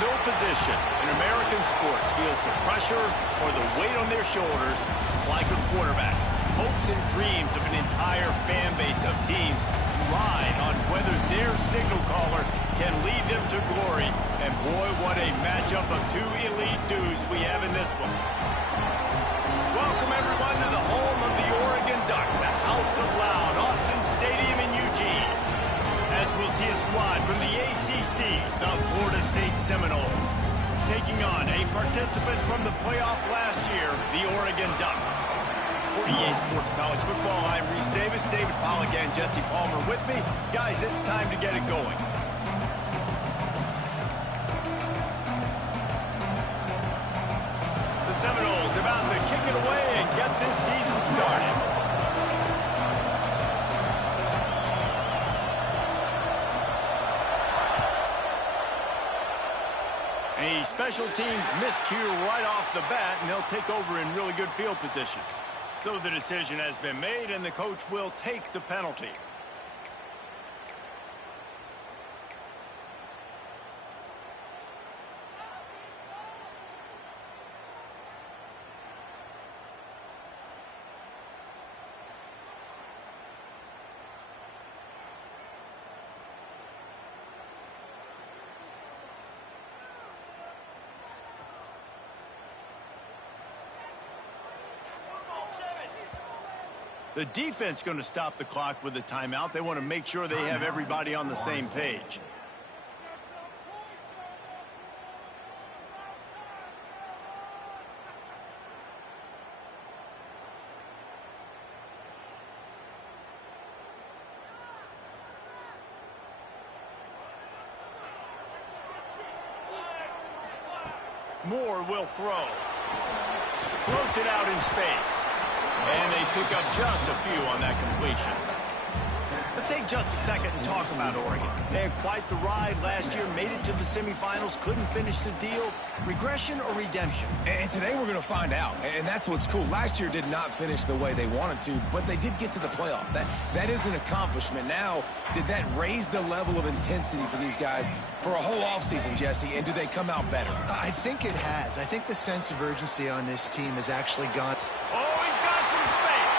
no position in American sports feels the pressure or the weight on their shoulders like a quarterback. Hopes and dreams of an entire fan base of teams ride on whether their signal caller can lead them to glory. And boy, what a matchup of two elite dudes we have in this one. Welcome, everyone, to the home of the Oregon Ducks, the House of Loud, Autzen Stadium in Eugene. As we'll see a squad from the ACC, the Florida State Seminoles, taking on a participant from the playoff last year, the Oregon Ducks. For EA Sports College Football, I'm Reese Davis, David Pollack, and Jesse Palmer with me. Guys, it's time to get it going. The Seminoles about to kick it away and get this season started. A special teams miscue right off the bat, and they'll take over in really good field position. So the decision has been made, and the coach will take the penalty. The defense going to stop the clock with a timeout. They want to make sure they have everybody on the same page. Moore will throw. Floats it out in space. And they pick up just a few on that completion. Let's take just a second and talk about Oregon. They had quite the ride last year, made it to the semifinals, couldn't finish the deal. Regression or redemption? And today we're going to find out. And that's what's cool. Last year did not finish the way they wanted to, but they did get to the playoff. That is an accomplishment. Now, did that raise the level of intensity for these guys for a whole offseason, Jesse? And do they come out better? I think it has. I think the sense of urgency on this team has actually gone. Oh, he's got some space.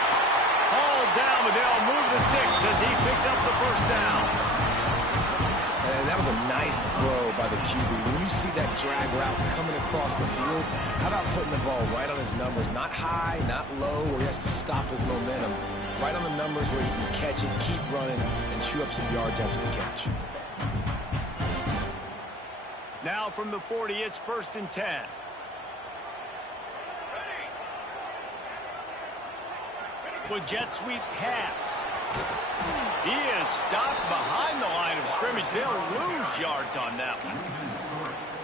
Hauled down, but they'll move the sticks as he picks up the first down. And that was a nice throw by the QB. When you see that drag route coming across the field, how about putting the ball right on his numbers? Not high, not low, where he has to stop his momentum. Right on the numbers where he can catch it, keep running, and chew up some yards after the catch. Now from the 40, it's 1st and 10. With jet sweep pass. He is stopped behind the line of scrimmage. They'll lose yards on that one.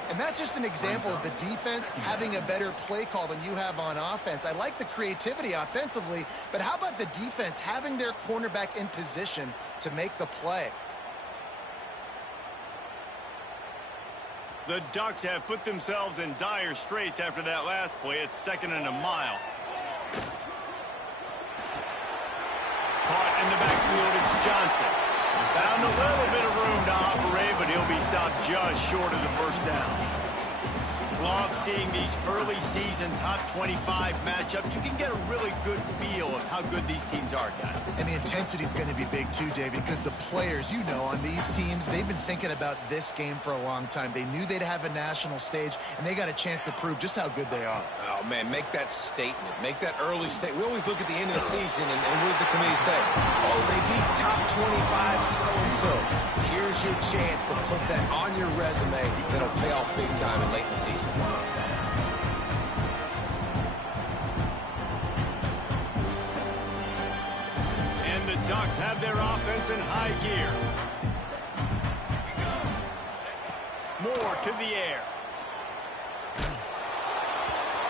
And that's just an example of the defense having a better play call than you have on offense. I like the creativity offensively, but how about the defense having their cornerback in position to make the play? The Ducks have put themselves in dire straits after that last play. It's 2nd and a mile. Caught in the backfield, it's Johnson. Found a little bit of room to operate, but he'll be stopped just short of the first down. Love seeing these early season top 25 matchups. You can get a really good feel of how good these teams are, guys. And the intensity is going to be big too, David, because the players, you know, on these teams, they've been thinking about this game for a long time. They knew they'd have a national stage, and they got a chance to prove just how good they are. Oh, man, make that statement. Make that early statement. We always look at the end of the season, and what does the committee say? Oh, they beat top 25 so-and-so. Here's your chance to put that on your resume that'll pay off big time in late in the season. And the Ducks have their offense in high gear. Moore to the air.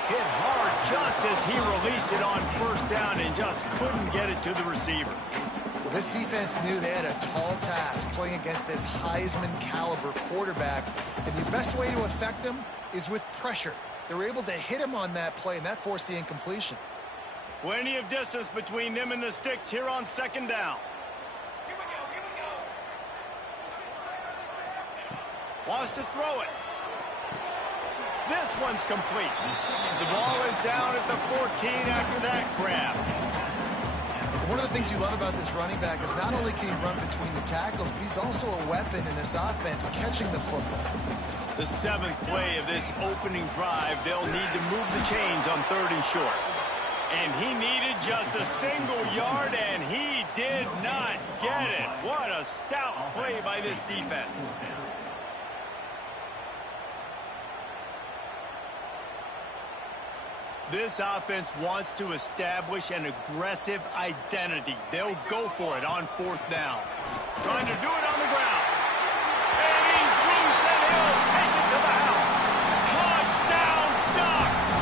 Hit hard just as he released it on 1st down and just couldn't get it to the receiver. Well, this defense knew they had a tall task playing against this Heisman caliber quarterback, and the best way to affect him is with pressure. They were able to hit him on that play, and that forced the incompletion. Plenty of distance between them and the sticks here on 2nd down. Wants to throw it. This one's complete. The ball is down at the 14 after that grab. One of the things you love about this running back is not only can he run between the tackles, but he's also a weapon in this offense catching the football. The 7th play of this opening drive, they'll need to move the chains on 3rd and short. And he needed just a single yard, and he did not get it. What a stout play by this defense. This offense wants to establish an aggressive identity. They'll go for it on 4th down. Trying to do it on the ground. And he's loose, and he'll take it to the house. Touchdown, Ducks!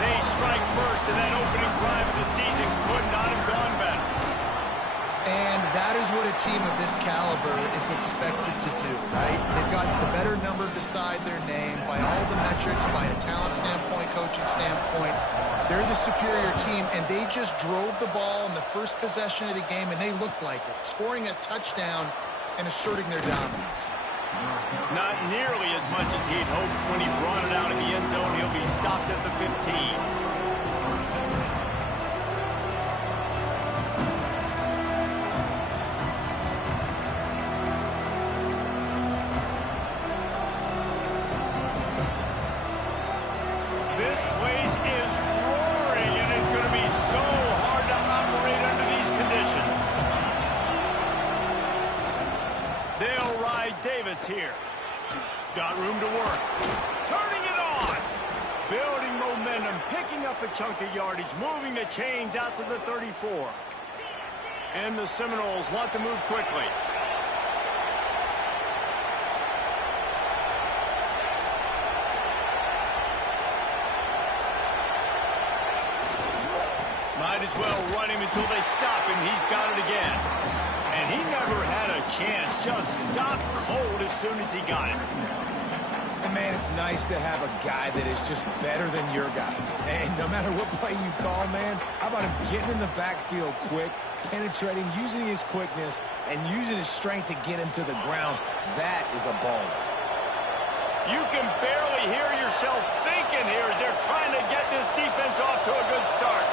They strike first, and that opening drive of the season could not have gone better. And that is what a team of this caliber is expected to do, right? They've got the better number beside their name by all the metrics, by a talent standpoint, coaching standpoint. They're the superior team, and they just drove the ball in the first possession of the game, and they looked like it, scoring a touchdown and asserting their dominance. Not nearly as much as he'd hoped when he brought it out of the end zone. He'll be stopped at the 15. Davis here. Got room to work. Turning it on. Building momentum, picking up a chunk of yardage, moving the chains out to the 34. And the Seminoles want to move quickly. Might as well run him until they stop him. He's got it again. And he never had a chance. Just stopped cold as soon as he got it. And, man, it's nice to have a guy that is just better than your guys. And no matter what play you call, man, how about him getting in the backfield quick, penetrating, using his quickness, and using his strength to get him to the ground? That is a ball. You can barely hear yourself thinking here as they're trying to get this defense off to a good start.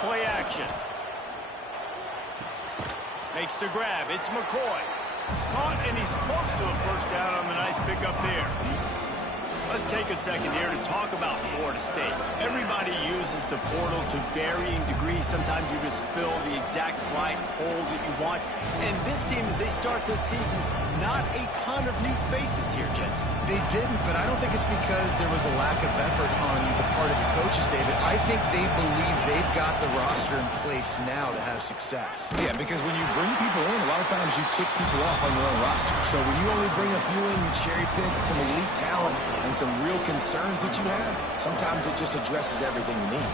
Play action. Makes the grab. It's McCoy. Caught, and he's close to a first down on the nice pickup there. Let's take a second here to talk about Florida State. Everybody uses the portal to varying degrees. Sometimes you just fill the exact right hole that you want. And this team, as they start this season, not a ton of new faces here, Jesse. They didn't, but I don't think it's because there was a lack of effort on the part of the coaches, David. I think they believe they've got the roster in place now to have success. Yeah, because when you bring people in, a lot of times you tick people off on your own roster. So when you only bring a few in, you cherry pick some elite talent and some real concerns that you have, sometimes it just addresses everything you need.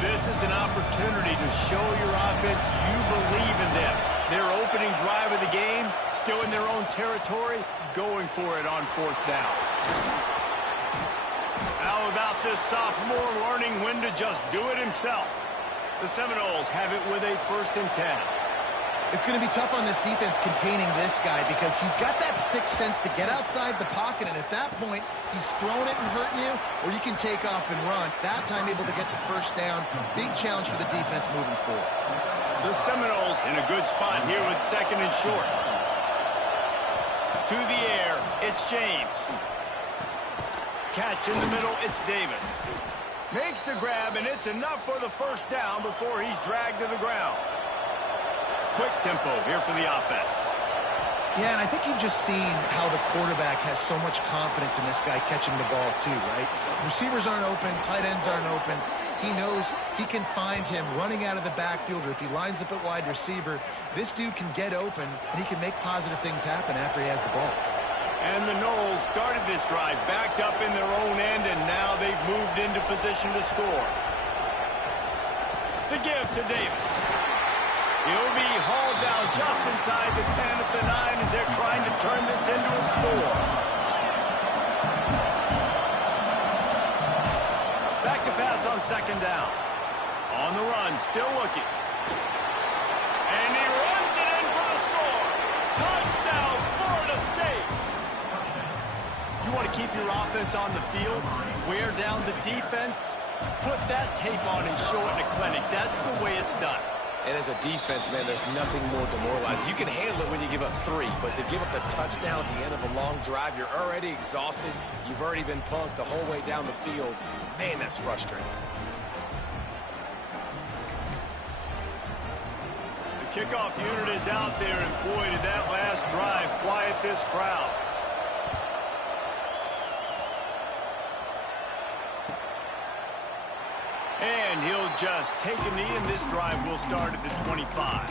This is an opportunity to show your offense you believe in them. Their opening drive of the game, still in their own territory, going for it on 4th down. How about this sophomore learning when to just do it himself? The Seminoles have it with a 1st and 10. It's going to be tough on this defense containing this guy because he's got that sixth sense to get outside the pocket, and at that point, he's throwing it and hurting you, or you can take off and run. That time able to get the first down. Big challenge for the defense moving forward. The Seminoles in a good spot here with 2nd and short. To the air, it's James. Catch in the middle, it's Davis. Makes the grab, and it's enough for the first down before he's dragged to the ground. Quick tempo here for the offense. Yeah, and I think you've just seen how the quarterback has so much confidence in this guy catching the ball too, right? Receivers aren't open, tight ends aren't open. He knows he can find him running out of the backfield, or if he lines up at wide receiver, this dude can get open, and he can make positive things happen after he has the ball. And the Noles started this drive backed up in their own end, and now they've moved into position to score. The give to Davis. He'll be hauled down just inside the 10 at the 9 as they're trying to turn this into a score. Back to pass on second down. On the run, still looking. And he runs it in for the score. Touchdown, Florida State. You want to keep your offense on the field, wear down the defense, put that tape on and show it in a clinic. That's the way it's done. And as a defense, man, there's nothing more demoralizing. You can handle it when you give up 3, but to give up the touchdown at the end of a long drive, you're already exhausted. You've already been punked the whole way down the field. Man, that's frustrating. The kickoff unit is out there, and boy, did that last drive quiet this crowd. And he'll just take a knee, and this drive will start at the 25.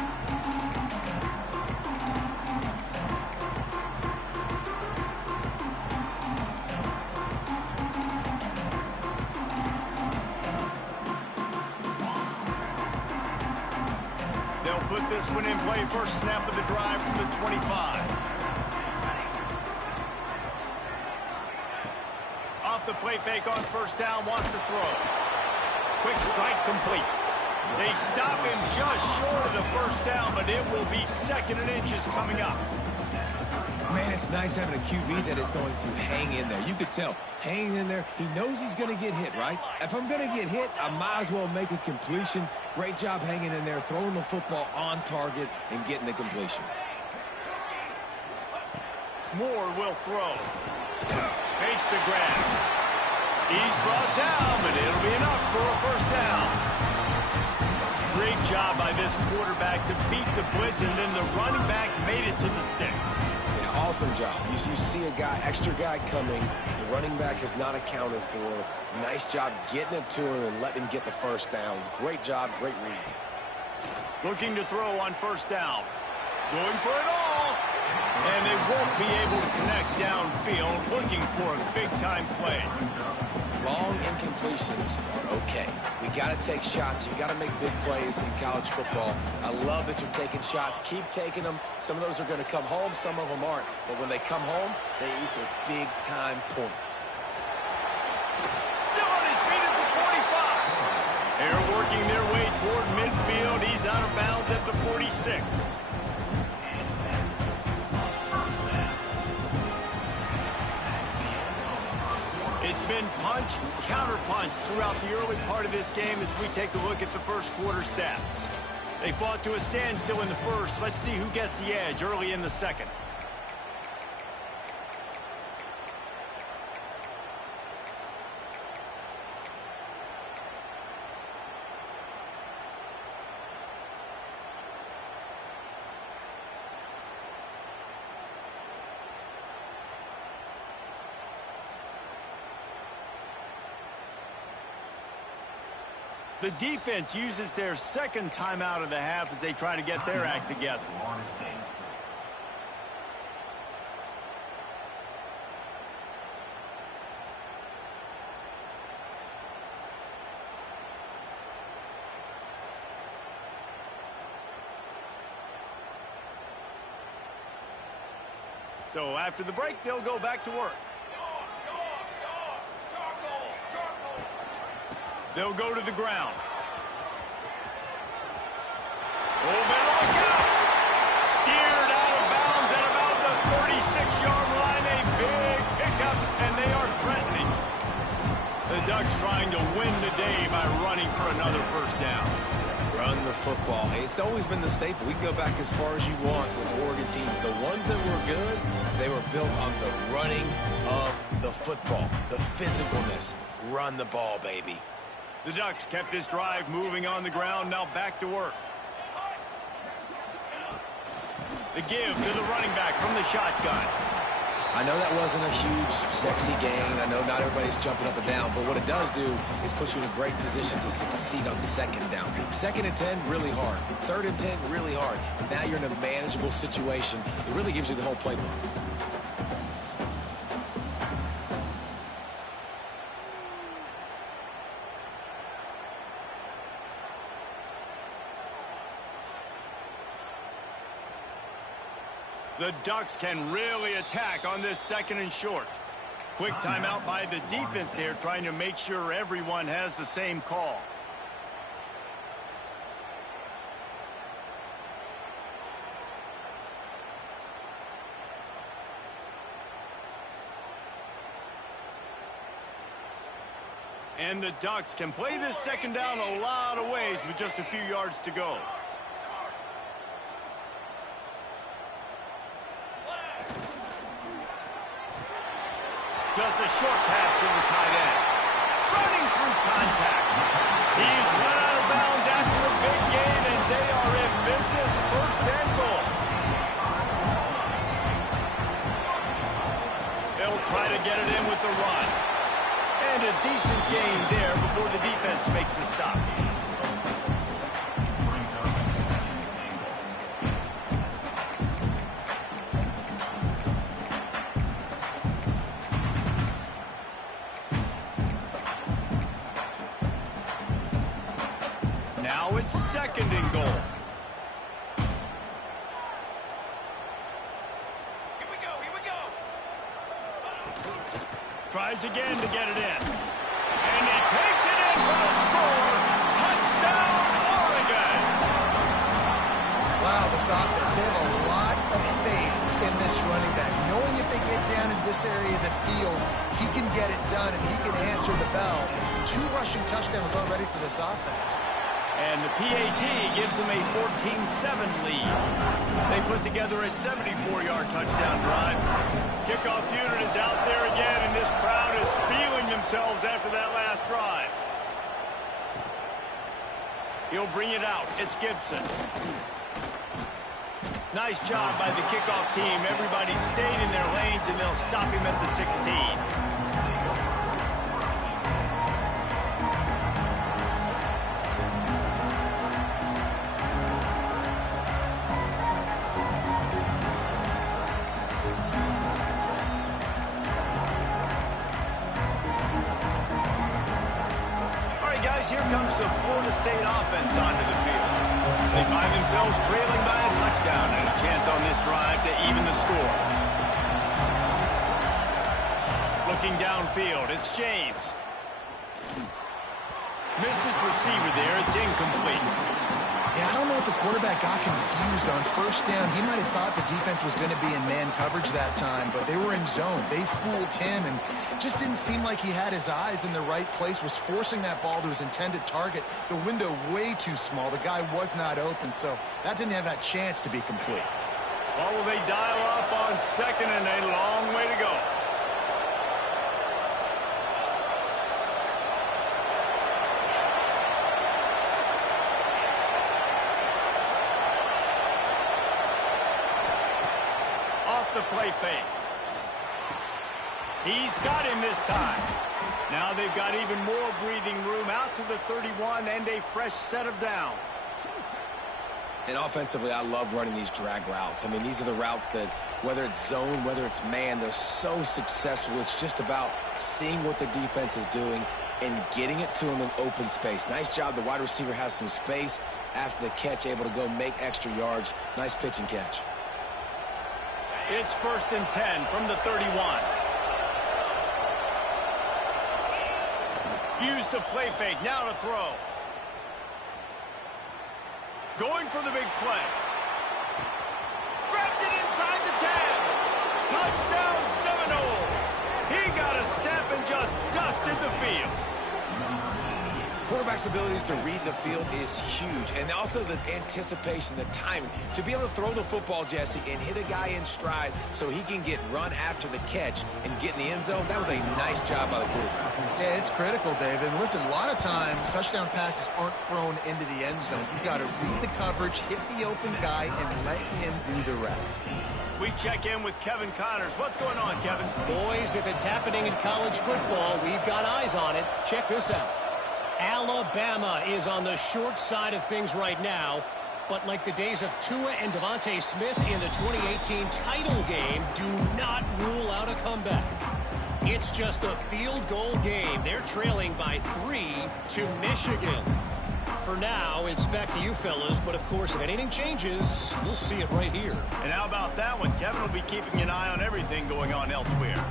They'll put this one in play. First snap of the drive from the 25. Off the play fake on first down, wants to throw. Quick strike complete. They stop him just short of the first down, but it will be 2nd and inches coming up. Man, it's nice having a QB that is going to hang in there. You could tell, hanging in there, he knows he's going to get hit, right? If I'm going to get hit, I might as well make a completion. Great job hanging in there, throwing the football on target and getting the completion. Moore will throw. Makes the grab. He's brought down, but it'll be enough for a first down. Great job by this quarterback to beat the blitz, and then the running back made it to the sticks. Yeah, awesome job. You see a extra guy coming. The running back is not accounted for. Nice job getting it to him and letting him get the first down. Great job, great read. Looking to throw on first down. Going for it all. And they won't be able to connect downfield, looking for a big-time play. Long incompletions are okay. We got to take shots. You got to make big plays in college football. I love that you're taking shots. Keep taking them. Some of those are going to come home. Some of them aren't. But when they come home, they equal big-time points. Still on his feet at the 45. They're working their way toward midfield. He's out of bounds at the 46. It's been punch, counter-punch throughout the early part of this game as we take a look at the first quarter stats. They fought to a standstill in the first. Let's see who gets the edge early in the second. The defense uses their second timeout of the half as they try to get their act together. So after the break, they'll go back to work. They'll go to the ground. Oh, better look out. Steered out of bounds at about the 36-yard line. A big pickup, and they are threatening. The Ducks trying to win the day by running for another first down. Run the football. It's always been the staple. We can go back as far as you want with Oregon teams. The ones that were good, they were built on the running of the football, the physicalness. Run the ball, baby. The Ducks kept this drive moving on the ground, now back to work. The give to the running back from the shotgun. I know that wasn't a huge, sexy gain. I know not everybody's jumping up and down, but what it does do is put you in a great position to succeed on second down. 2nd and 10, really hard. 3rd and 10, really hard. Now you're in a manageable situation. It really gives you the whole playbook. The Ducks can really attack on this 2nd and short. Quick timeout by the defense there, trying to make sure everyone has the same call. And the Ducks can play this 2nd down a lot of ways with just a few yards to go. Just a short pass to the tight end. Running through contact. He's run out of bounds after a big gain, and they are in business, 1st and goal. They'll try to get it in with the run. And a decent gain there before the defense makes the stop. Now it's 2nd and goal. Tries again to get it in. And he takes it in for the score. Touchdown, Oregon. Wow, this offense, they have a lot of faith in this running back. Knowing if they get down in this area of the field, he can get it done and he can answer the bell. 2 rushing touchdowns already for this offense. And the PAT gives them a 14-7 lead. They put together a 74-yard touchdown drive. Kickoff unit is out there again, and this crowd is feeling themselves after that last drive. He'll bring it out. It's Gibson. Nice job by the kickoff team. Everybody stayed in their lanes, and they'll stop him at the 16. Here comes the Florida State offense onto the field. They find themselves trailing by a touchdown and a chance on this drive to even the score. Looking downfield, it's James. Missed his receiver there, it's incomplete. Yeah, I don't know if the quarterback got confused on 1st down. He might have thought the defense was going to be in man coverage that time, but they were in zone. They fooled him and just didn't seem like he had his eyes in the right place, was forcing that ball to his intended target. The window way too small. The guy was not open, so that didn't have that chance to be complete. Well, will they dial up on 2nd and a long way to go? The play fake. He's got him this time. Now they've got even more breathing room out to the 31 and a fresh set of downs. And offensively, I love running these drag routes. I mean, these are the routes that, whether it's zone, whether it's man, they're so successful. It's just about seeing what the defense is doing and getting it to him in open space. Nice job. The wide receiver has some space after the catch, able to go make extra yards. Nice pitch and catch. It's 1st and 10 from the 31. Use the play fake, now to throw. Going for the big play. Grabs it inside the 10. Touchdown Seminoles. He got a step and just dusted the field. Quarterback's abilities to read the field is huge, and also the anticipation, the timing. To be able to throw the football, Jesse, and hit a guy in stride so he can get run after the catch and get in the end zone, that was a nice job by the quarterback. Yeah, it's critical, David. And listen, a lot of times touchdown passes aren't thrown into the end zone. You got to read the coverage, hit the open guy, and let him do the rest. We check in with Kevin Connors. What's going on, Kevin? Boys, if it's happening in college football, we've got eyes on it. Check this out. Alabama is on the short side of things right now, but like the days of Tua and Devontae Smith in the 2018 title game, do not rule out a comeback. It's just a field goal game. They're trailing by 3 to Michigan. for now, it's back to you fellas. But, of course, if anything changes, you'll see it right here. And how about that one? Kevin will be keeping an eye on everything going on elsewhere.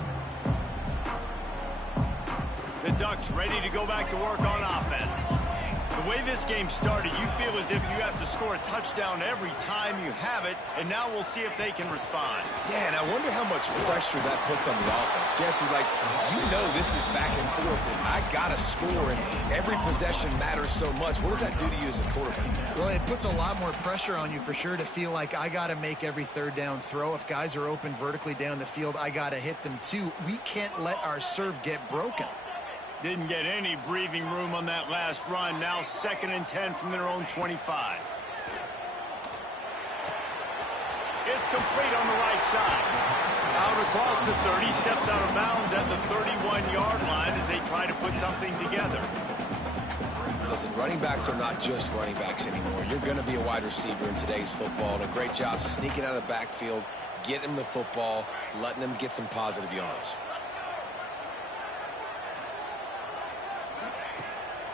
The Ducks ready to go back to work on offense. The way this game started, you feel as if you have to score a touchdown every time you have it, and now we'll see if they can respond. Yeah, and I wonder how much pressure that puts on the offense. Jesse, like, you know this is back and forth, and I got to score, and every possession matters so much. What does that do to you as a quarterback? Well, it puts a lot more pressure on you for sure to feel like I got to make every third down throw. If guys are open vertically down the field, I got to hit them too. We can't let our serve get broken. Didn't get any breathing room on that last run. Now 2nd and 10 from their own 25. It's complete on the right side. Out across the 30, steps out of bounds at the 31-yard line as they try to put something together. Listen, running backs are not just running backs anymore. You're going to be a wide receiver in today's football. And a great job sneaking out of the backfield, getting them the football, letting them get some positive yards.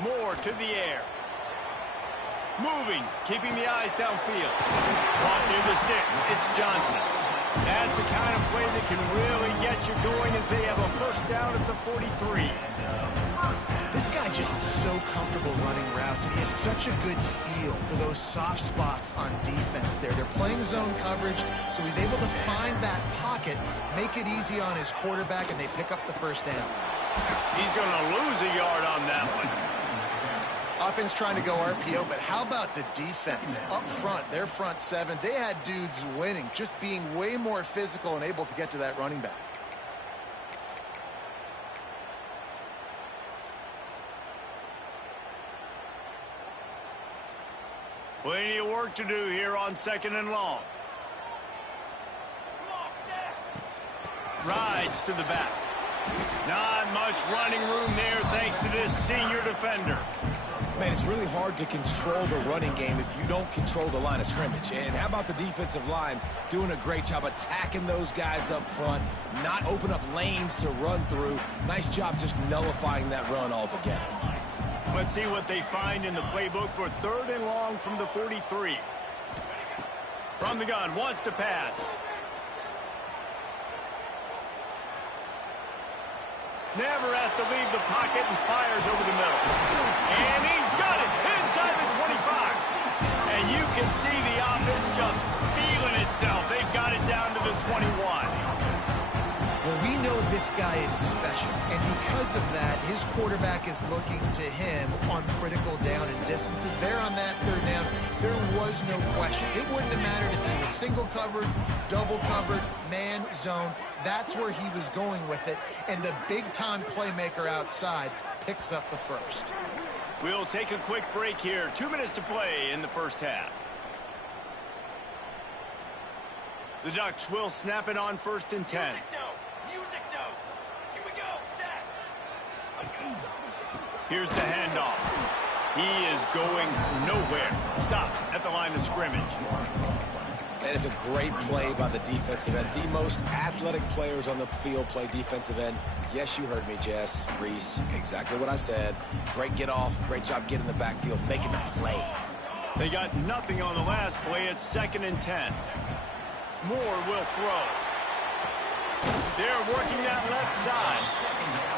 Moore to the air. Moving, keeping the eyes downfield. Caught near the sticks. It's Johnson. That's the kind of play that can really get you going as they have a first down at the 43. This guy just is so comfortable running routes, and he has such a good feel for those soft spots on defense there. They're playing zone coverage, so he's able to find that pocket, make it easy on his quarterback, and they pick up the first down. He's going to lose a yard on that one. Offense trying to go RPO, but how about the defense up front? Their front seven, they had dudes winning, just being way more physical and able to get to that running back. Plenty of work to do here on 2nd and long. Rides to the back. Not much running room there thanks to this senior defender. Man, it's really hard to control the running game if you don't control the line of scrimmage. And how about the defensive line doing a great job attacking those guys up front, not open up lanes to run through. Nice job just nullifying that run altogether. Let's see what they find in the playbook for 3rd and long from the 43. From the gun, wants to pass. Never has to leave the pocket and fires over the middle. And he's got it inside the 25. And you can see the offense just feeling itself. They've got it down to the 21. Well, we know this guy is special, and because of that, his quarterback is looking to him on critical down and distances. There on that 3rd down, there was no question. It wouldn't have mattered if he was single covered, double covered, man, zone. That's where he was going with it, and the big-time playmaker outside picks up the first. We'll take a quick break here. 2 minutes to play in the first half. The Ducks will snap it on 1st and 10. Here's the handoff. He is going nowhere. Stop at the line of scrimmage. That is a great play by the defensive end. The most athletic players on the field play defensive end. Yes, you heard me, Jess, Reese. Exactly what I said. Great get off. Great job getting in the backfield, making the play. They got nothing on the last play. It's 2nd and 10. Moore will throw. They're working that left side.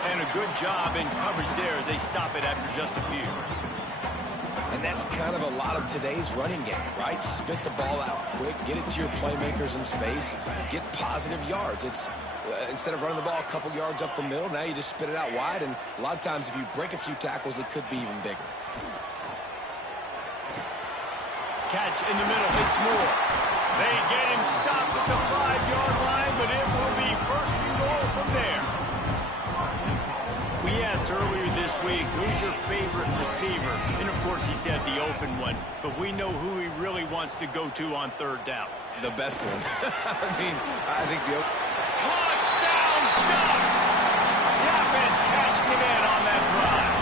And a good job in coverage there as they stop it after just a few. And that's kind of a lot of today's running game, right? Spit the ball out quick, get it to your playmakers in space, get positive yards. It's instead of running the ball a couple yards up the middle, now you just spit it out wide, and a lot of times if you break a few tackles, it could be even bigger. Catch in the middle, it's Moore. They get him stopped at the 5-yard line, but it will be 1st and goal from there. We asked earlier this week, who's your favorite receiver? And, of course, he said the open one. But we know who he really wants to go to on 3rd down. The best one. I think the Touchdown, Ducks! The offense cashing it in on that drive.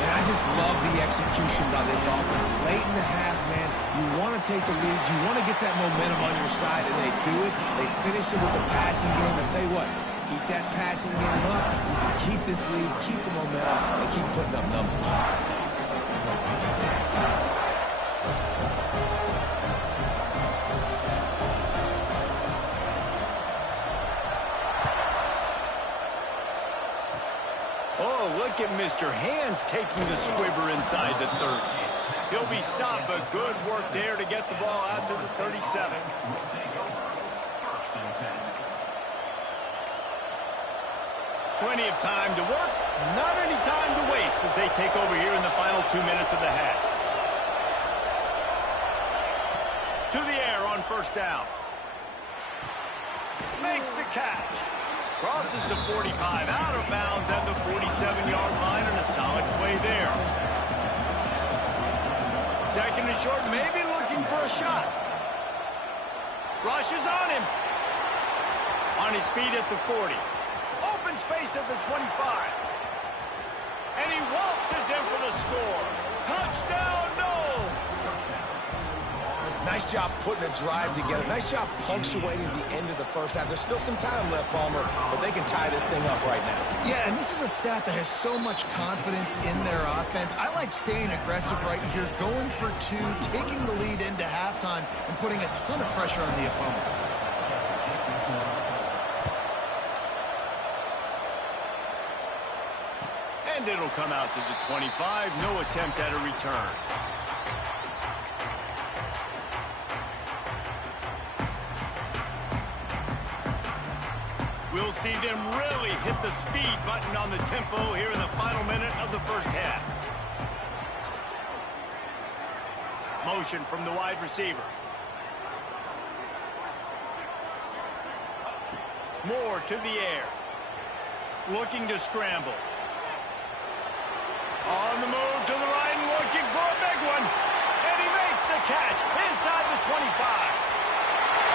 And I just love the execution by this offense. Late in the half, man, you want to take the lead. You want to get that momentum on your side, and they do it. They finish it with the passing game. I'll tell you what. Keep that passing game up. You can keep this lead, keep the momentum, and keep putting up numbers. look at Mr. Hands taking the squibber inside the 30. He'll be stopped, but good work there to get the ball out to the 37. Plenty of time to work, not any time to waste as they take over here in the final 2 minutes of the half. To the air on first down. Makes the catch. Crosses the 45 out of bounds at the 47-yard line, and a solid play there. Second and short, maybe looking for a shot. Rushes on him. On his feet at the 40. Open space at the 25. And he waltzes in for the score. Touchdown, no! Nice job putting a drive together. Nice job punctuating the end of the first half. There's still some time left, Palmer, but they can tie this thing up right now. Yeah, and this is a stat that has so much confidence in their offense. I like staying aggressive right here, going for two, taking the lead into halftime, and putting a ton of pressure on the opponent. And it'll come out to the 25. No attempt at a return. We'll see them really hit the speed button on the tempo here in the final minute of the first half. Motion from the wide receiver. Moore to the air. Looking to scramble. On the move to the right, looking for a big one. And he makes the catch inside the 25.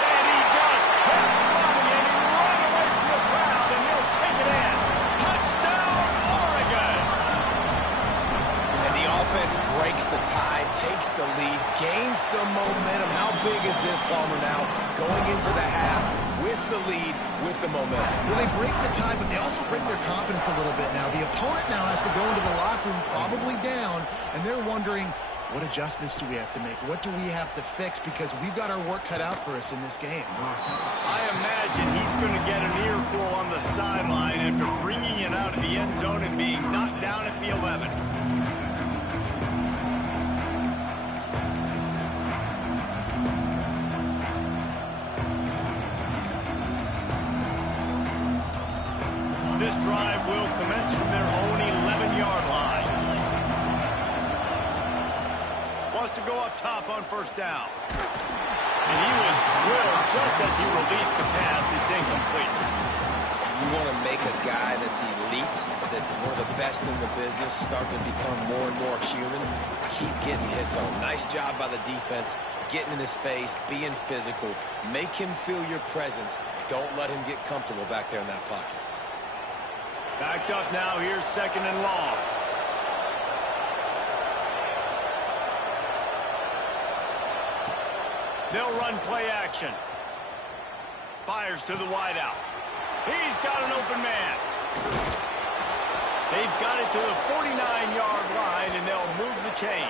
And he just kept running, and he ran away from the crowd, and he'll take it in. Touchdown, Oregon! And the offense breaks the tie, takes the lead, gains some momentum. How big is this, Palmer, now? Going into the half with the lead, with the momentum. Well, they break the tie, but they also break their confidence a little bit now. The opponent now has to go into the locker room probably down, and they're wondering, what adjustments do we have to make? What do we have to fix? Because we've got our work cut out for us in this game. I imagine he's going to get an earful on the sideline after bringing it out of the end zone and being knocked down at the 11. This drive will commence from their own 11-yard line. Wants to go up top on first down. And he was drilled just as he released the pass. It's incomplete. You want to make a guy that's elite, that's one of the best in the business, start to become more and more human, keep getting hits on him. Nice job by the defense, getting in his face, being physical. Make him feel your presence. Don't let him get comfortable back there in that pocket. Backed up now, here's second and long. They'll run play action. Fires to the wideout. He's got an open man. They've got it to the 49-yard line, and they'll move the chains.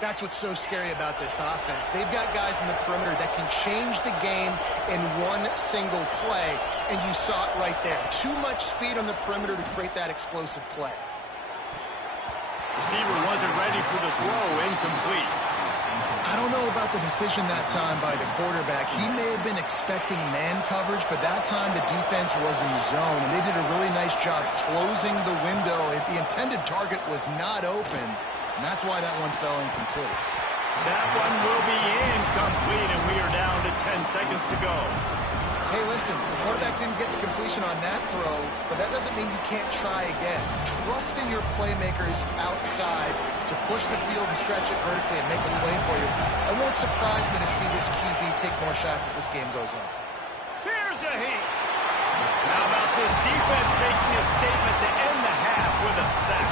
That's what's so scary about this offense. They've got guys in the perimeter that can change the game in one single play, and you saw it right there. Too much speed on the perimeter to create that explosive play. Receiver wasn't ready for the throw, incomplete. I don't know about the decision that time by the quarterback. He may have been expecting man coverage, but that time the defense was in zone, and they did a really nice job closing the window. The intended target was not open, and that's why that one fell incomplete. That one will be incomplete, and we are down to 10 seconds to go. Hey, listen, the quarterback didn't get the completion on that throw, but that doesn't mean you can't try again. Trust in your playmakers outside to push the field and stretch it vertically and make a play for you. It won't surprise me to see this QB take more shots as this game goes on. Here's a heat. How about this defense making a statement to end the half with a sack?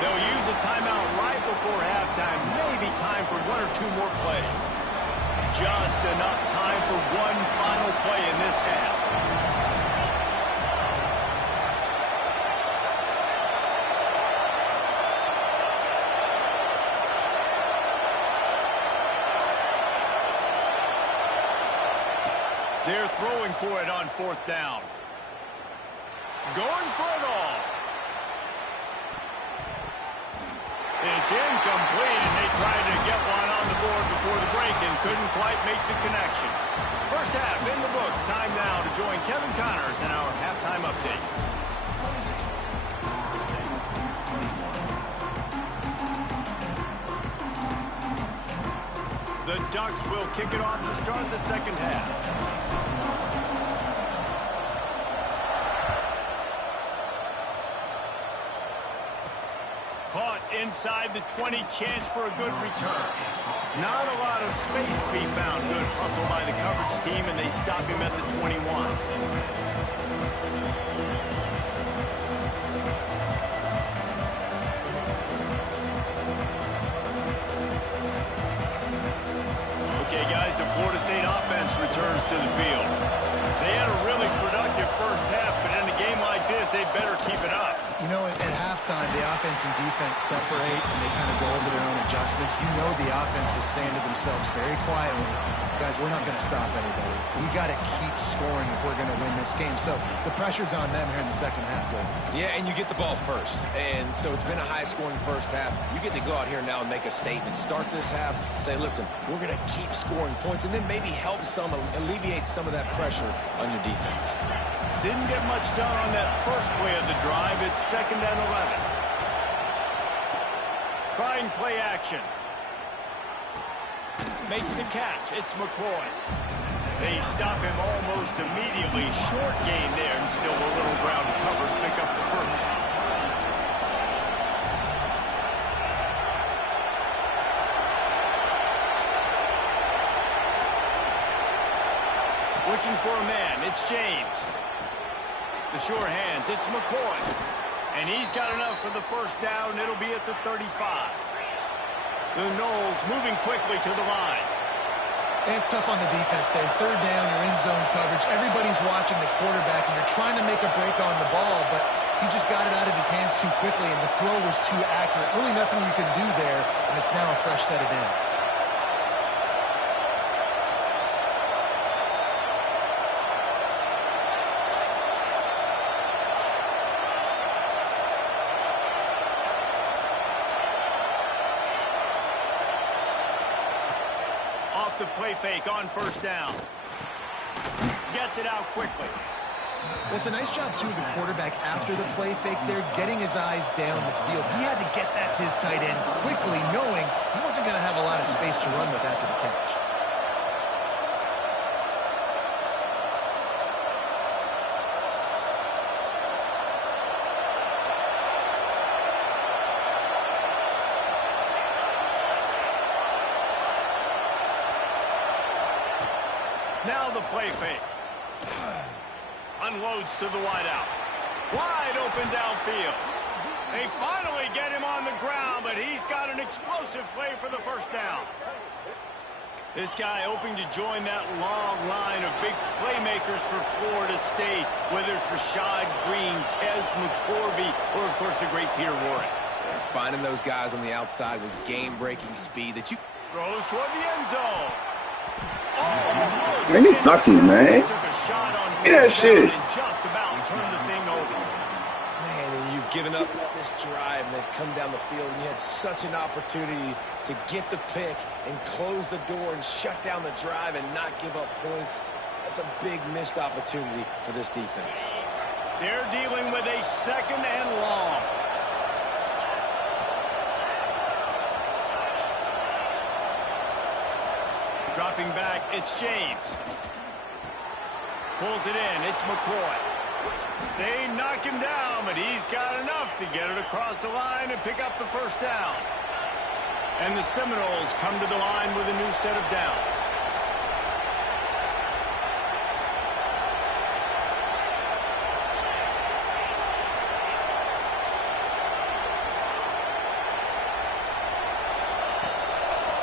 They'll use a timeout right before halftime. Maybe time for one or two more plays. Just enough time for one final play in this half. They're throwing for it on fourth down. Going for it all. It's incomplete, and they tried to get one on the board before the break and couldn't quite make the connection. First half in the books. Time now to join Kevin Connors in our halftime update. The Ducks will kick it off to start the second half. Caught inside the 20, chance for a good return. Not a lot of space to be found. Good hustle by the coverage team, and they stop him at the 21. Okay, guys, the Florida State offense returns to the field. They had a really productive first half, but in a game like this, they better keep it up. You know, at halftime, the offense and defense separate, and they kind of go over their own adjustments. You know the offense was saying to themselves very quietly, guys, we're not going to stop anybody. We got to keep scoring if we're going to win this game. So the pressure's on them here in the second half, though. Yeah, and you get the ball first. And so it's been a high-scoring first half. You get to go out here now and make a statement. Start this half, say, listen, we're going to keep scoring points, and then maybe help alleviate some of that pressure on your defense. Didn't get much done on that first play of the drive. It's 2nd and 11. Trying play action. Makes the catch. It's McCoy. They stop him almost immediately. Short gain there, and still a little ground covered. Pick up the first. Looking for a man. It's James. The sure hands. It's McCoy. And he's got enough for the first down. It'll be at the 35. The Noles moving quickly to the line. And it's tough on the defense there. Third down, you're in zone coverage. Everybody's watching the quarterback, and you're trying to make a break on the ball, but he just got it out of his hands too quickly, and the throw was too accurate. Really nothing you can do there, and it's now a fresh set of downs. The play fake on first down. Gets it out quickly. Well, it's a nice job, too, of the quarterback after the play fake there, getting his eyes down the field. He had to get that to his tight end quickly, knowing he wasn't going to have a lot of space to run with after the catch. Now the play fake. Unloads to the wideout. Wide open downfield. They finally get him on the ground, but he's got an explosive play for the first down. This guy hoping to join that long line of big playmakers for Florida State, whether it's Rashad Green, Kez McCorvey, or, of course, the great Peter Warren. Yeah, finding those guys on the outside with game-breaking speed that you... Throws toward the end zone. Man, you sucky, man. Yeah, shit. Just about turned the thing over. Man, and you've given up this drive, and they've come down the field, and you had such an opportunity to get the pick and close the door and shut down the drive and not give up points. That's a big missed opportunity for this defense. They're dealing with a 2nd and long. Dropping back, it's James. Pulls it in, it's McCoy. They knock him down, but he's got enough to get it across the line and pick up the first down. And the Seminoles come to the line with a new set of downs.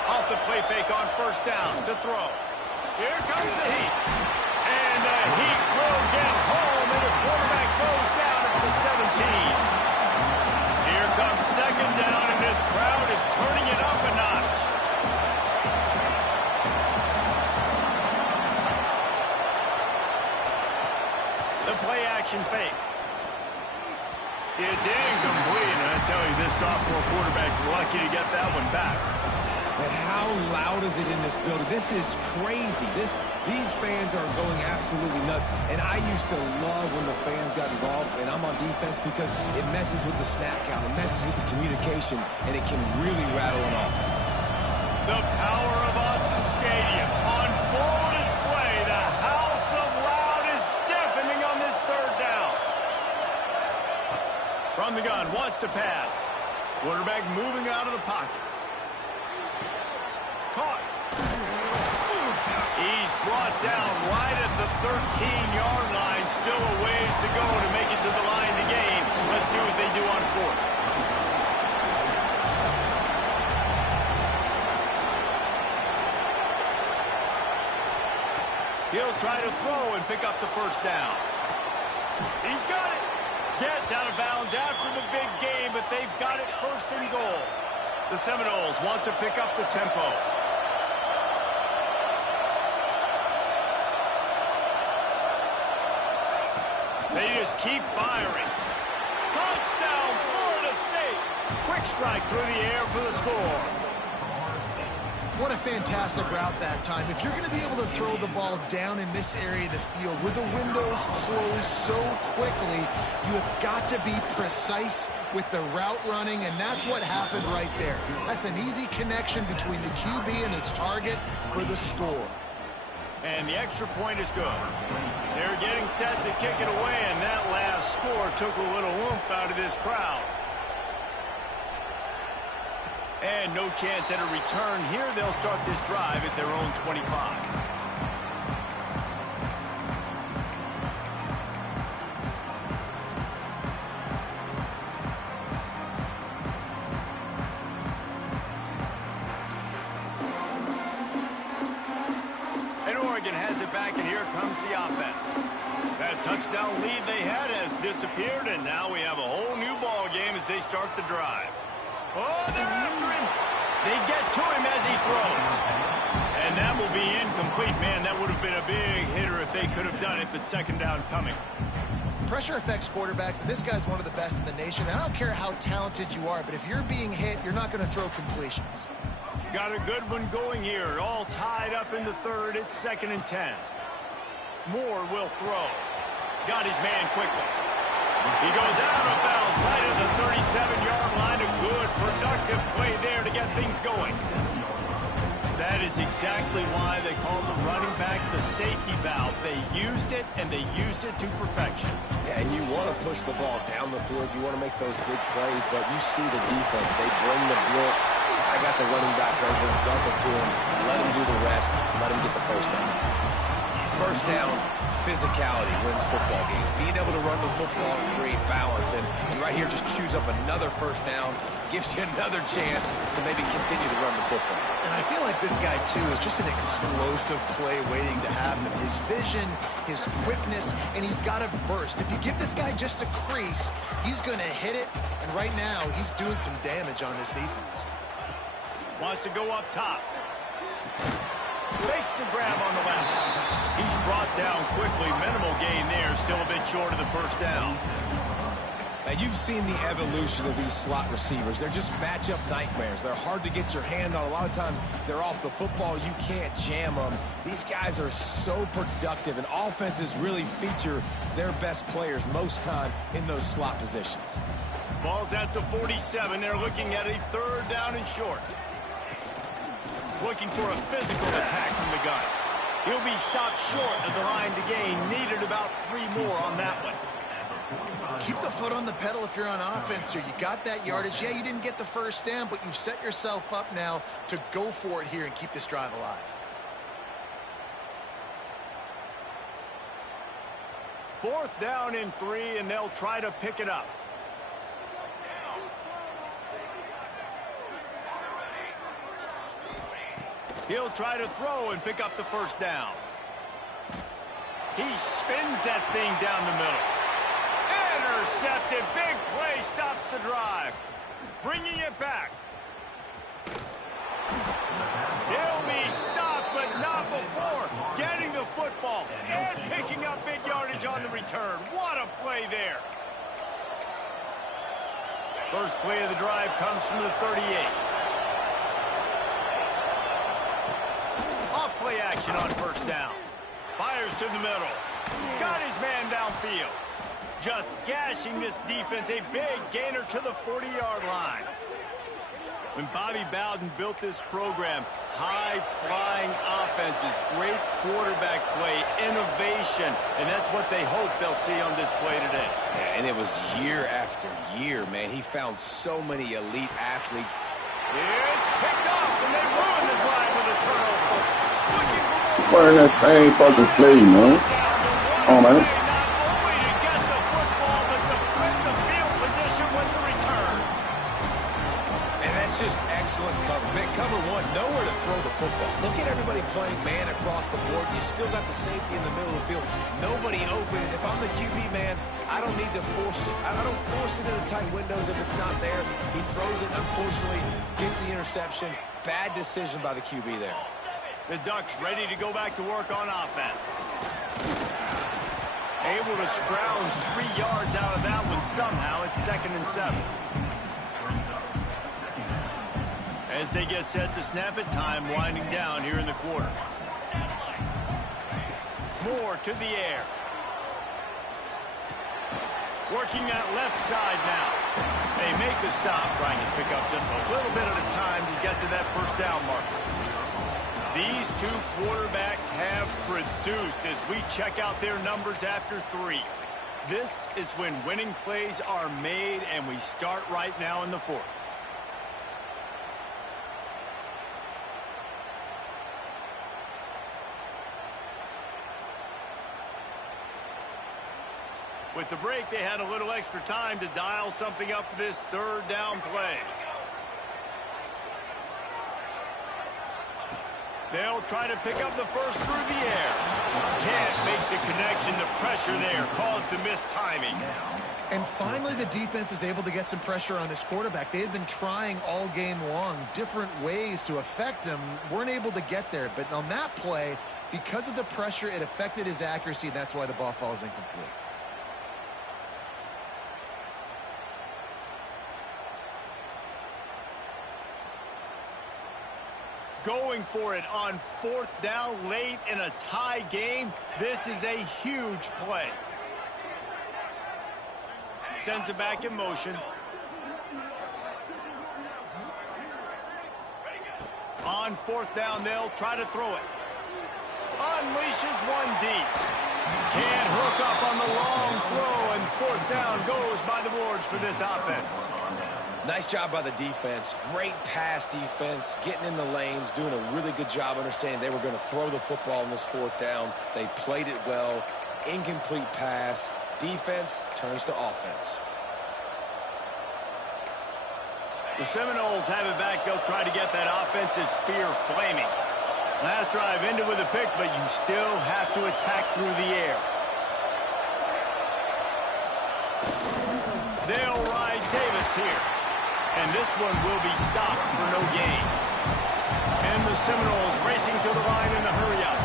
Off the play fake on first down to throw. Here comes the Heat. And the Heat will get home, and the quarterback goes down at the 17. Here comes 2nd down, and this crowd is turning it up a notch. The play action fake. It's incomplete, and a tell you, this sophomore quarterback's lucky to get that one back. And how loud is it in this building? This is crazy. These fans are going absolutely nuts. And I used to love when the fans got involved, and I'm on defense because it messes with the snap count, it messes with the communication, and it can really rattle an offense. The power of Autzen Stadium on full display. The house of loud is deafening on this third down. From the gun, wants to pass. Quarterback moving out of the pocket. Caught. He's brought down right at the 13-yard line. Still a ways to go to make it to the line to gain. Let's see what they do on fourth. He'll try to throw and pick up the first down. He's got it. Gets out of bounds after the big game, but they've got it first and goal. The Seminoles want to pick up the tempo. They just keep firing. Touchdown, Florida State. Quick strike through the air for the score. What a fantastic route that time. If you're going to be able to throw the ball down in this area of the field with the windows closed so quickly, you have got to be precise with the route running, and that's what happened right there. That's an easy connection between the QB and his target for the score. And the extra point is good. They're getting set to kick it away, and that last score took a little oomph out of this crowd. And no chance at a return here. They'll start this drive at their own 25. Has it back, and here comes the offense. That touchdown lead they had has disappeared, and now we have a whole new ball game as they start the drive. Oh, they're after him. They get to him as he throws. And that will be incomplete. Man, that would have been a big hitter if they could have done it, but second down coming. Pressure affects quarterbacks, and this guy's one of the best in the nation. I don't care how talented you are, but if you're being hit, you're not going to throw completions. Got a good one going here. All tied up in the third. It's 2nd and 10. Moore will throw. Got his man quickly. He goes out of bounds right at the 37-yard line. A good, productive play there to get things going. That is exactly why they call the running back the safety valve. They used it, and they used it to perfection. Yeah, and you want to push the ball down the field. You want to make those big plays, but you see the defense. They bring the blitz. I got the running back over, dump it to him, let him do the rest, let him get the first down. First down, physicality wins football games. Being able to run the football and create balance. And right here, just choose up another first down, gives you another chance to maybe continue to run the football. And I feel like this guy, too, is just an explosive play waiting to happen. His vision, his quickness, and he's got a burst. If you give this guy just a crease, he's going to hit it. And right now, he's doing some damage on this defense. Wants to go up top. Makes the grab on the left. He's brought down quickly. Minimal gain there. Still a bit short of the first down. Now, you've seen the evolution of these slot receivers. They're just matchup nightmares. They're hard to get your hand on. A lot of times, they're off the football. You can't jam them. These guys are so productive, and offenses really feature their best players most time in those slot positions. Ball's at the 47. They're looking at a third down and short. Looking for a physical attack from the gun. He'll be stopped short of the line to gain. Needed about 3 more on that one. Keep the foot on the pedal if you're on offense here. You got that yardage. Yeah, you didn't get the first down, but you've set yourself up now to go for it here and keep this drive alive. Fourth down and 3, and they'll try to pick it up. He'll try to throw and pick up the first down. He spins that thing down the middle. Intercepted. Big play stops the drive. Bringing it back. He'll be stopped, but not before getting the football and picking up big yardage on the return. What a play there. First play of the drive comes from the 38. Off play action on first down. Fires to the middle. Got his man downfield. Just gashing this defense. A big gainer to the 40-yard line. When Bobby Bowden built this program, high-flying offenses, great quarterback play, innovation, and that's what they hope they'll see on display today. Yeah, and it was year after year, man. He found so many elite athletes. It's picked off, and they ruin the drive with a turnover. Looking for more. Running that same fucking play, man. Oh, man. Not only to get the football, but to win the field position with the return. And that's just excellent cover. Man, cover one, nowhere to throw the football. Look at everybody playing man across the board. You still got the safety in the middle of the field. Nobody open. And if I'm the QB, man, I don't need to force it. I don't force it into tight windows if it's not there. He throws it, unfortunately, gets the interception. Bad decision by the QB there. The Ducks ready to go back to work on offense. Able to scrounge 3 yards out of that one somehow. It's 2nd and 7. As they get set to snap it, time winding down here in the quarter. Moore to the air. Working that left side now. They make the stop, trying to pick up just a little bit at a time to get to that first down marker. These two quarterbacks have produced as we check out their numbers after 3. This is when winning plays are made, and we start right now in the 4th. With the break, they had a little extra time to dial something up for this 3rd down play. They'll try to pick up the first through the air. Can't make the connection. The pressure there caused the missed timing. And finally, the defense is able to get some pressure on this quarterback. They had been trying all game long different ways to affect him. Weren't able to get there. But on that play, because of the pressure, it affected his accuracy. And that's why the ball falls incomplete. Going for it on 4th down late in a tie game. This is a huge play. Sends it back in motion. On 4th down, they'll try to throw it. Unleashes one deep. Can't hook up on the long throw, and 4th down goes by the boards for this offense. Nice job by the defense. Great pass defense, getting in the lanes, doing a really good job understanding they were going to throw the football on this 4th down. They played it well. Incomplete pass. Defense turns to offense. The Seminoles have it back. They'll try to get that offensive spear flaming. Last drive ended with a pick, but you still have to attack through the air. They'll ride Davis here. And this one will be stopped for no gain. And the Seminoles racing to the line in a hurry-up.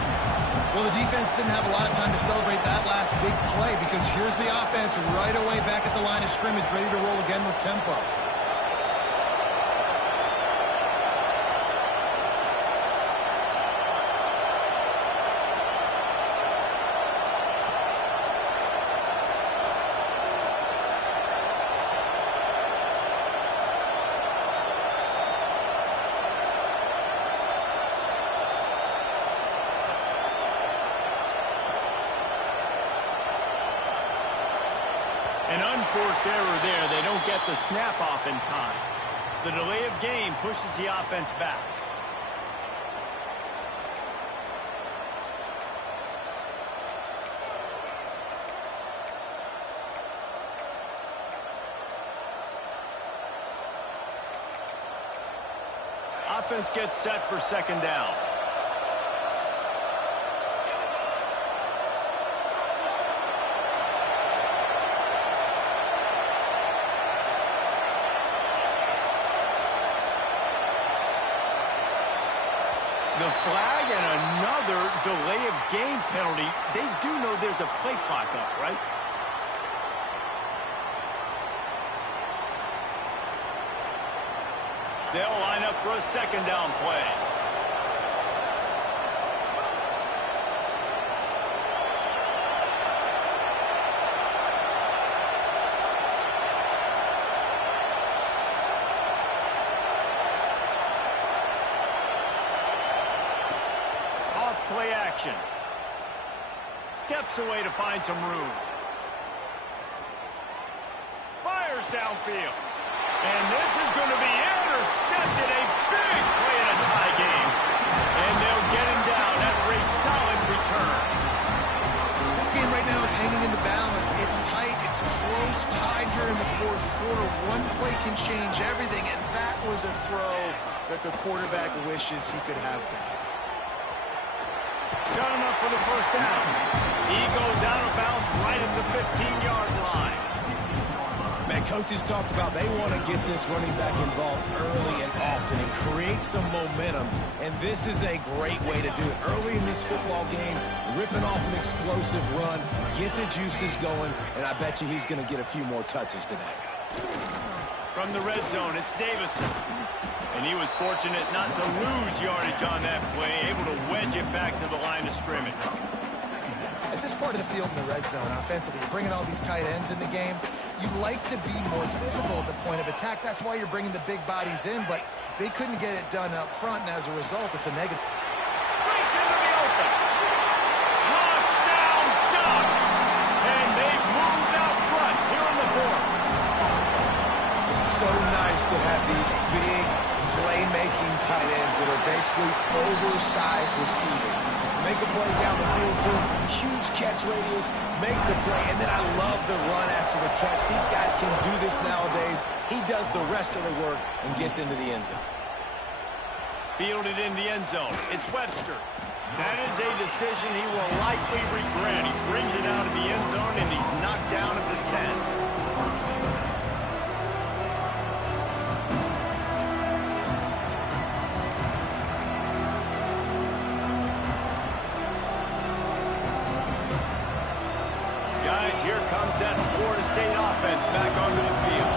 Well, the defense didn't have a lot of time to celebrate that last big play because here's the offense right away back at the line of scrimmage, ready to roll again with tempo. An unforced error there. They don't get the snap off in time. The delay of game pushes the offense back. Offense gets set for 2nd down. The flag and another delay of game penalty. They do know there's a play clock up, right? They'll line up for a second down play. Play action. Steps away to find some room. Fires downfield. And this is going to be intercepted. A big play in a tie game. And they'll get him down after a solid return. This game right now is hanging in the balance. It's tight. It's close. Tied here in the fourth quarter. One play can change everything. And that was a throw that the quarterback wishes he could have back. Got enough for the first down. He goes out of bounds right at the 15-yard line. Man, coaches talked about they want to get this running back involved early and often and create some momentum. And this is a great way to do it. Early in this football game, ripping off an explosive run, get the juices going, and I bet you he's going to get a few more touches today. From the red zone, it's Davison. And he was fortunate not to lose yardage on that play, able to wedge it back to the line of scrimmage. At this part of the field in the red zone, offensively, you're bringing all these tight ends in the game. You'd like to be more physical at the point of attack. That's why you're bringing the big bodies in, but they couldn't get it done up front, and as a result, it's a negative. Breaks into the open. Touchdown, Ducks! And they've moved out front here in the fourth. It's so nice to have these big playmaking tight ends that are basically oversized receivers. Make a play down the field to him, huge catch radius, makes the play, and then I love the run after the catch. These guys can do this nowadays. He does the rest of the work and gets into the end zone. Fielded in the end zone. It's Webster. That is a decision he will likely regret. He brings it out of the end zone, and he's knocked down at the 10. Here comes that Florida State offense back onto the field.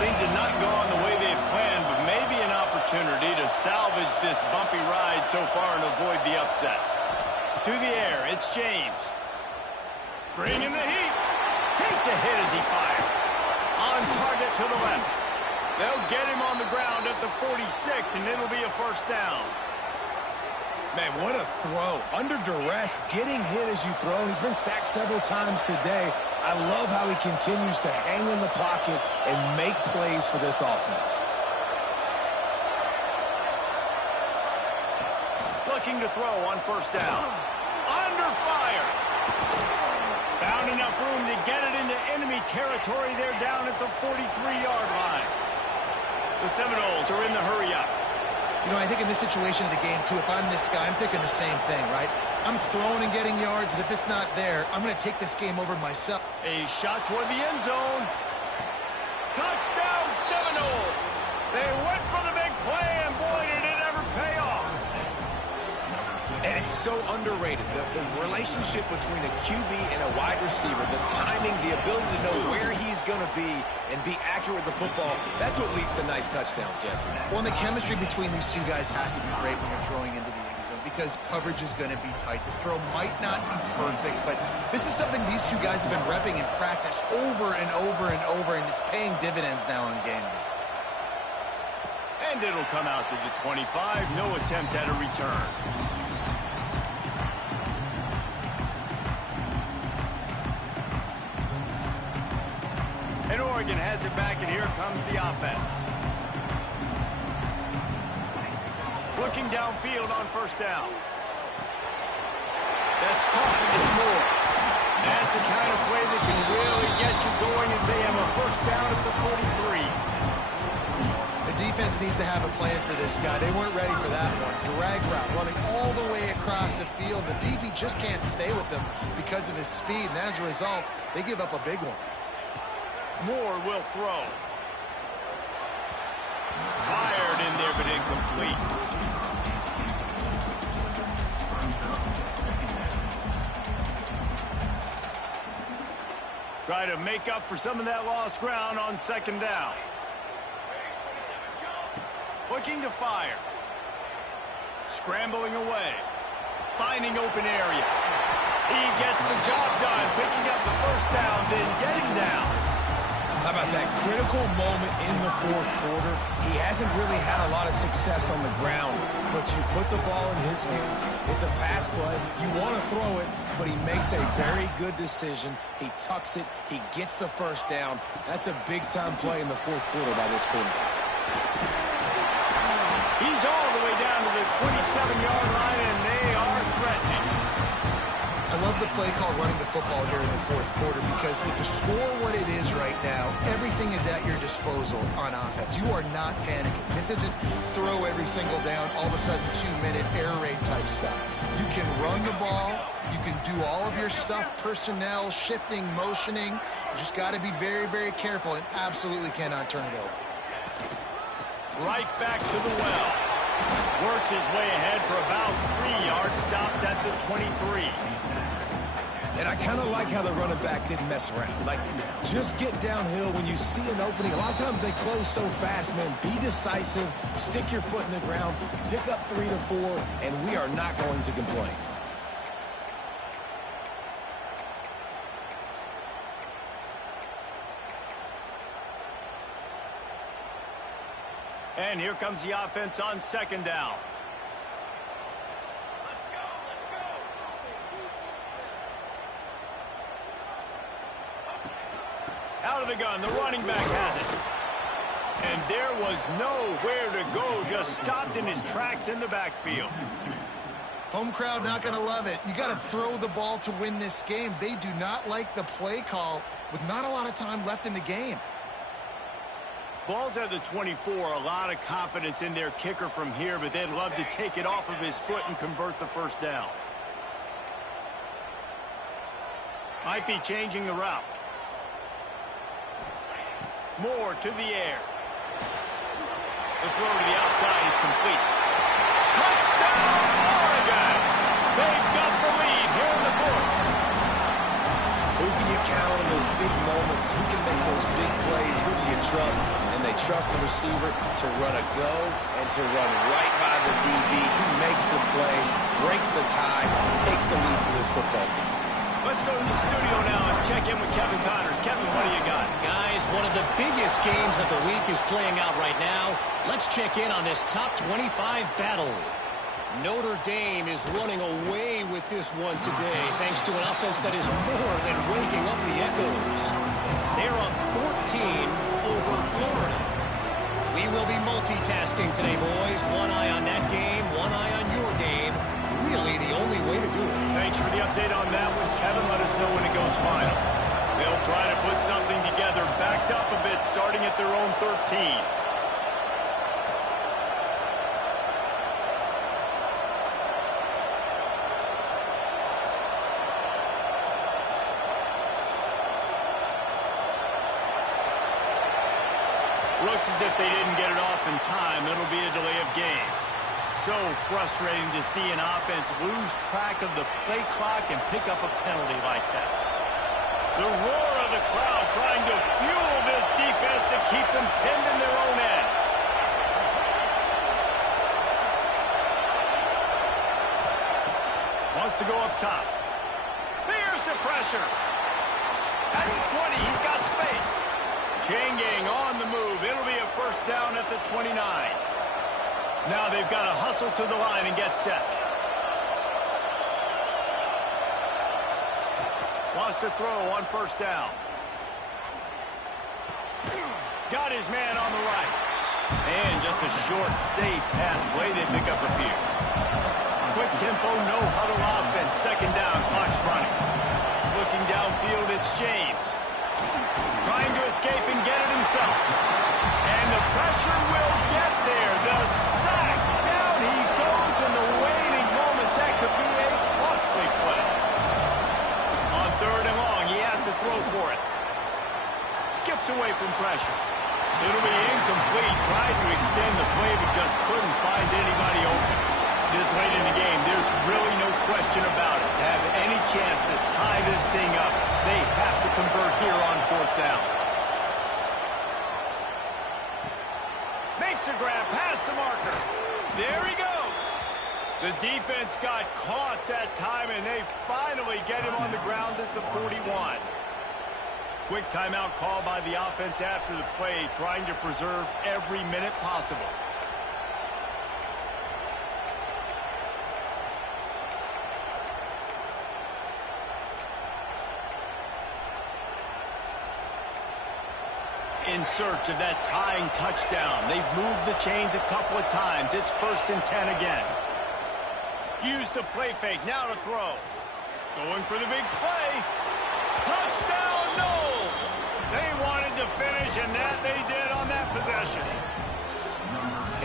Things have not gone the way they had planned, but maybe an opportunity to salvage this bumpy ride so far and avoid the upset. To the air, it's James. Bringing the heat. Takes a hit as he fires. On target to the left. They'll get him on the ground at the 46, and it'll be a first down. Man, what a throw. Under duress, getting hit as you throw. He's been sacked several times today. I love how he continues to hang in the pocket and make plays for this offense. Looking to throw on first down. Under fire. Found enough room to get it into enemy territory. They're down at the 43-yard line. The Seminoles are in the hurry-up. You know, I think in this situation of the game, too, if I'm this guy, I'm thinking the same thing, right? I'm throwing and getting yards, and if it's not there, I'm going to take this game over myself. A shot toward the end zone. Touchdown, Seminoles! They went for the big play, and boy, did it ever pay off. And it's so underrated. The relationship between a QB and a wide receiver, the timing, the ability to know where he's going to be and be accurate with the football, that's what leads to nice touchdowns, Jesse. Well, and the chemistry between these two guys has to be great when you're throwing into the end zone because coverage is going to be tight. The throw might not be perfect, but this is something these two guys have been repping in practice over and over and over, and it's paying dividends now in game day. And it'll come out to the 25. No attempt at a return. And Oregon has it back, and here comes the offense. Looking downfield on first down. That's caught. It's Moore. That's a kind of play that can really get you going as they have a first down at the 43. The defense needs to have a plan for this guy. They weren't ready for that one. Drag route, running all the way across the field. The DB just can't stay with them because of his speed, and as a result, they give up a big one. Moore will throw. Fired in there, but incomplete. Try to make up for some of that lost ground on second down. Looking to fire. Scrambling away. Finding open areas. He gets the job done, picking up the first down, then getting down. How about that critical moment in the fourth quarter? He hasn't really had a lot of success on the ground, but you put the ball in his hands. It's a pass play. You want to throw it, but he makes a very good decision. He tucks it. He gets the first down. That's a big-time play in the fourth quarter by this quarterback. He's all the way down to the 27-yard line, and they are threatening. I love the play call running the football here in the fourth quarter because with the score what it is right now, everything is at your disposal on offense. You are not panicking. This isn't throw every single down, all of a sudden 2-minute air raid type stuff. You can run the ball. You can do all of your stuff, personnel, shifting, motioning. You just got to be very, very careful and absolutely cannot turn it over. Right back to the well. Works his way ahead for about 3 yards, stopped at the 23. And I kind of like how the running back didn't mess around. Like, just get downhill when you see an opening. A lot of times they close so fast, man. Be decisive, stick your foot in the ground, pick up 3 to 4, and we are not going to complain. And here comes the offense on second down. Out of the gun, the running back has it. And there was nowhere to go, just stopped in his tracks in the backfield. Home crowd not going to love it. You got to throw the ball to win this game. They do not like the play call with not a lot of time left in the game. Ball's at the 24, a lot of confidence in their kicker from here, but they'd love to take it off of his foot and convert the first down. Might be changing the route. Moore to the air. The throw to the outside is complete. Touchdown, Oregon! They've got the lead here in the fourth. Who can you count on those big moments? Who can make those big plays? Who do you trust? And they trust the receiver to run a go and to run right by the DB. He makes the play, breaks the tie, takes the lead for this football team. Let's go to the studio now and check in with Kevin Connors. Kevin, what do you got? Guys, one of the biggest games of the week is playing out right now. Let's check in on this top 25 battle. Notre Dame is running away with this one today, thanks to an offense that is more than waking up the echoes. They're up 14 over Florida. We will be multitasking today, boys. One eye on that game, one eye on your game. Really the only way to do it. Thanks for the update on that one. Kevin, let us know when it goes final. They'll try to put something together, backed up a bit, starting at their own 13. Looks as if they didn't get it off in time. It'll be a delay of game. So frustrating to see an offense lose track of the play clock and pick up a penalty like that. The roar of the crowd trying to fuel this defense to keep them pinned in their own end. Wants to go up top. There's the pressure. At the 20, he's got space. Changing on the move. It'll be a first down at the 29. Now they've got to hustle to the line and get set. Wants to throw on first down. Got his man on the right. And just a short, safe pass play. They pick up a few. Quick tempo, no huddle offense. Second down, clock's running. Looking downfield, it's James. Trying to escape and get it himself. And the pressure will get there. The sack. Down he goes in the waiting moments. That could be a costly play. On third and long, he has to throw for it. Skips away from pressure. It'll be incomplete. Tries to extend the play, but just couldn't find anybody open. This late in the game, there's really no question about it. To have any chance to tie this thing up, they have to convert here on fourth down. Makes a grab past the marker. There he goes. The defense got caught that time, and they finally get him on the ground at the 41. Quick timeout call by the offense after the play, trying to preserve every minute possible. In search of that tying touchdown. They've moved the chains a couple of times. It's 1st and 10 again. Use the play fake. Now to throw. Going for the big play. Touchdown, Knowles! They wanted to finish, and that they did on that possession.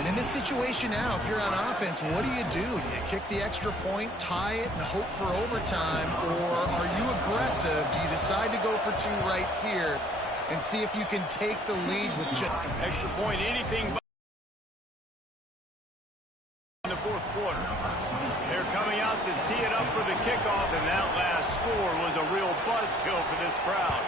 And in this situation now, if you're on offense, what do? Do you kick the extra point, tie it, and hope for overtime? Or are you aggressive? Do you decide to go for 2 right here and see if you can take the lead with just extra point, anything but in the 4th quarter. They're coming out to tee it up for the kickoff, and that last score was a real buzzkill for this crowd.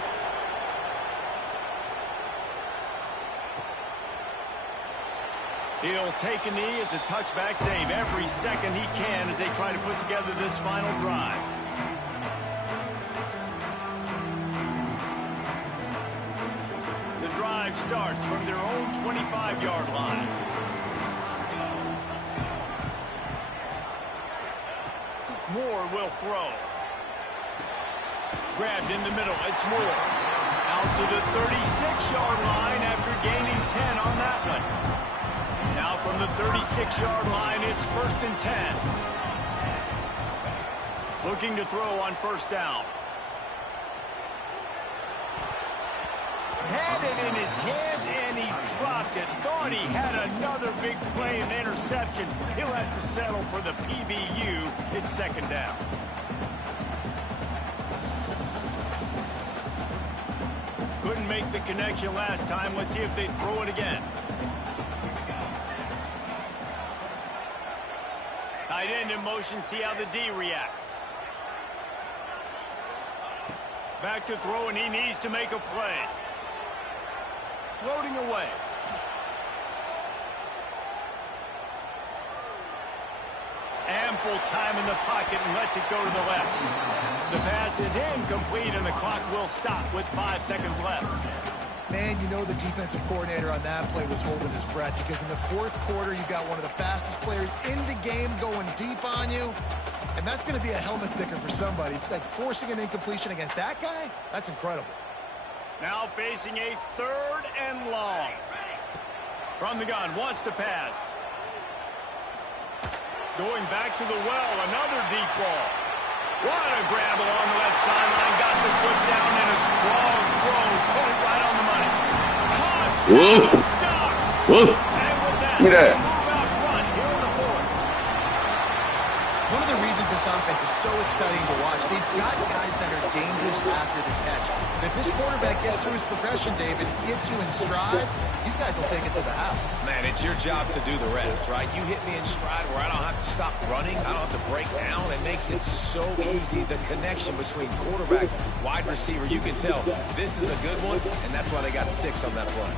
He'll take a knee. It's a touchback save every second he can as they try to put together this final drive. The drive starts from their own 25-yard line. Moore will throw. Grabbed in the middle. It's Moore. Out to the 36-yard line after gaining 10 on that one. Now from the 36-yard line, it's 1st and 10. Looking to throw on 1st down. Had it in his hands, and he dropped it. Thought he had another big play and interception. He'll have to settle for the PBU. It's 2nd down. Couldn't make the connection last time. Let's see if they throw it again. Tight end in motion. See how the D reacts. Back to throw, and he needs to make a play. Floating away. Ample time in the pocket and lets it go to the left. The pass is incomplete, and the clock will stop with 5 seconds left. Man, you know the defensive coordinator on that play was holding his breath, because in the 4th quarter, you got one of the fastest players in the game going deep on you, and that's going to be a helmet sticker for somebody. Like, forcing an incompletion against that guy, that's incredible. Now facing a 3rd and long. From the gun, wants to pass. Going back to the well, another deep ball. What a grab along the left sideline. Got the foot down in a strong throw. Put it right on the money. Touchdown, Ducks. And with that, they move out front here in the 4th. One of the reasons this offense is so exciting to watch, they've got guys that are dangerous after the catch. And if this quarterback gets through his progression, David, gets you in stride, these guys will take it to the house. Man, it's your job to do the rest, right? You hit me in stride where I don't have to stop running. I don't have to break down. It makes it so easy. The connection between quarterback, wide receiver, you can tell this is a good one, and that's why they got 6 on that play.